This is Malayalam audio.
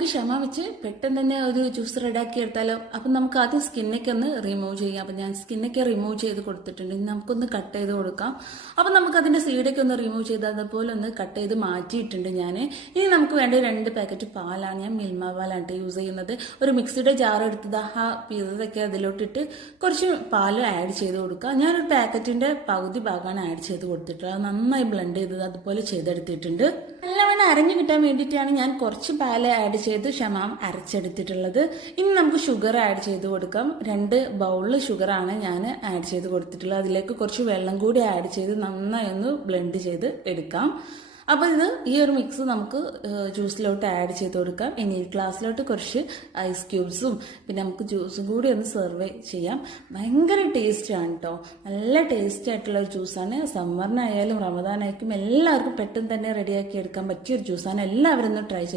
നമുക്ക് ക്ഷമ വെച്ച് പെട്ടെന്ന് തന്നെ ഒരു ജ്യൂസ് റെഡിയാക്കി എടുത്താലോ. അപ്പം നമുക്ക് ആദ്യം സ്കിന്നൊക്കെ ഒന്ന് റിമൂവ് ചെയ്യാം. അപ്പം ഞാൻ സ്കിന്നൊക്കെ റിമൂവ് ചെയ്ത് കൊടുത്തിട്ടുണ്ട്. ഇനി നമുക്കൊന്ന് കട്ട് ചെയ്ത് കൊടുക്കാം. അപ്പം നമുക്ക് അതിൻ്റെ സീഡൊക്കെ ഒന്ന് റിമൂവ് ചെയ്ത് അതുപോലെ ഒന്ന് കട്ട് ചെയ്ത് മാറ്റിയിട്ടുണ്ട് ഞാൻ. ഇനി നമുക്ക് വേണ്ട 2 പാക്കറ്റ് പാലാണ്. ഞാൻ മിൽമ പാലാണ് യൂസ് ചെയ്യുന്നത്. ഒരു മിക്സിയുടെ ജാർ എടുത്തത് ആ പീസൊക്കെ അതിലോട്ടിട്ട് കുറച്ച് പാല് ആഡ് ചെയ്ത് കൊടുക്കുക. ഞാനൊരു പാക്കറ്റിൻ്റെ പകുതി ഭാഗമാണ് ആഡ് ചെയ്ത് കൊടുത്തിട്ടുള്ളത്. അത് നന്നായി ബ്ലെൻഡ് ചെയ്തത് അതുപോലെ ചെയ്തെടുത്തിട്ടുണ്ട്. നല്ലവണ്ണം അരഞ്ഞു കിട്ടാൻ വേണ്ടിയിട്ടാണ് ഞാൻ കുറച്ച് പാല് ആഡ് ചെയ്ത് ക്ഷമാം അരച്ചെടുത്തിട്ടുള്ളത്. ഇനി നമുക്ക് ഷുഗർ ആഡ് ചെയ്ത് കൊടുക്കാം. 2 ബൗളിൽ ഷുഗറാണ് ഞാൻ ആഡ് ചെയ്ത് കൊടുത്തിട്ടുള്ളത്. അതിലേക്ക് കുറച്ച് വെള്ളം കൂടി ആഡ് ചെയ്ത് നന്നായി ഒന്ന് ബ്ലെൻഡ് ചെയ്ത് എടുക്കാം. അപ്പോൾ ഈ ഒരു മിക്സ് നമുക്ക് ജ്യൂസിലോട്ട് ആഡ് ചെയ്ത് കൊടുക്കാം. ഇനി ഗ്ലാസ്സിലോട്ട് കുറച്ച് ഐസ് ക്യൂബ്സും പിന്നെ നമുക്ക് ജ്യൂസും കൂടി ഒന്ന് സെർവ് ചെയ്യാം. ഭയങ്കര ടേസ്റ്റാണ് കേട്ടോ. നല്ല ടേസ്റ്റ് ആയിട്ടുള്ള ഒരു ജ്യൂസാണ്. സമ്മറിനായാലും റമദാനായിരിക്കും എല്ലാവർക്കും പെട്ടെന്ന് തന്നെ റെഡിയാക്കി എടുക്കാൻ പറ്റിയ ഒരു ജ്യൂസാണ്. എല്ലാവരും ഒന്ന് ട്രൈ ചെയ്ത്